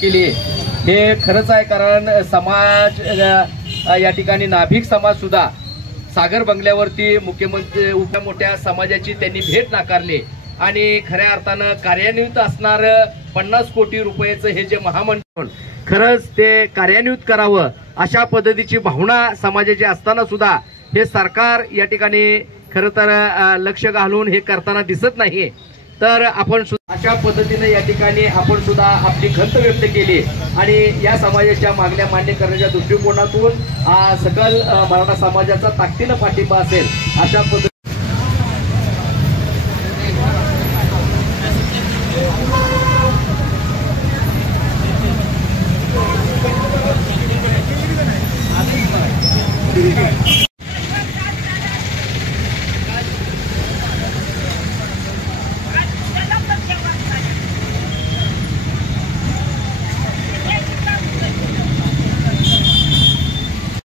केली हे खरंच आहे, कारण समाज या ठिकाणी नाभिक समाज सुद्धा सागर बंगल्यावरती मुख्यमंत्री मोठ्या समाजाची त्यांनी भेट नाकारली आणि खऱ्या अर्थानं कार्यान्वित असणार 50 कोटी रुपयाचं हे जे महामंडळ खरंच ते कार्यान्वित करावं अशा पद्धतीची भावना समाजाची असताना सुद्धा हे सरकार या ठिकाणी खरं तर लक्ष घालून हे करताना दिसत नाही। तर आपण अशा पद्धतीने या ठिकाणी आपण सुद्धा आपली खंत व्यक्त केली आणि या समाजाच्या मागण्या मान्य करण्याच्या दृष्टिकोनातून सकल मराठा समाजाचा ताकदीनं पाठिंबा असेल अशा पद्धतीने